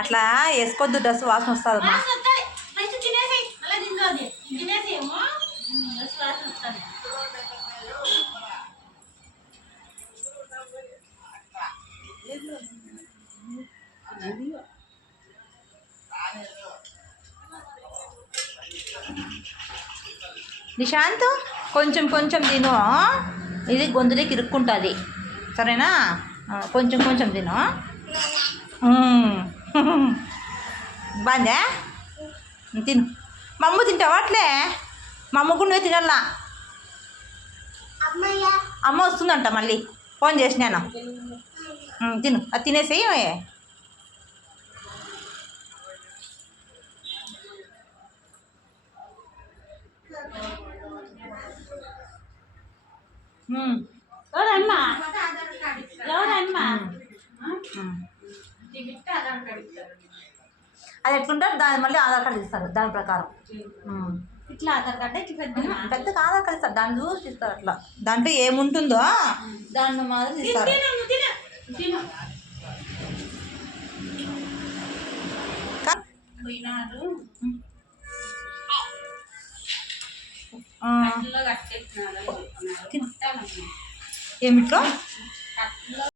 అట్లా వేసుకోవద్దు, డ్రెస్ వాసన వస్తుంది. నిశాంత్ కొంచెం కొంచెం తిను, ఇది గొంతులోకి ఇరుక్కుంటుంది, సరేనా? కొంచెం కొంచెం తిను. బాగుందా? తిను. మా అమ్మ తింటావా అట్లే? మా అమ్మ కూడా నువ్వే తినాలా. అమ్మ వస్తుందంట, మళ్ళీ ఫోన్ చేసినాను. తిను, అది తినేసేయి. అది ఎట్లుంటారు, దాని మళ్ళీ ఆధార్ కార్డు ఇస్తారు దాని ప్రకారం. ఇట్లా ఆధార్ కార్డు ఇట్లా పెద్దగా ఆధార్ కార్డు ఇస్తారు, దాన్ని చూసి ఇస్తారు. అట్లా దాంట్లో ఏముంటుందో దాన్ని మాత్రం ఇస్తారు. ఏమిట్లో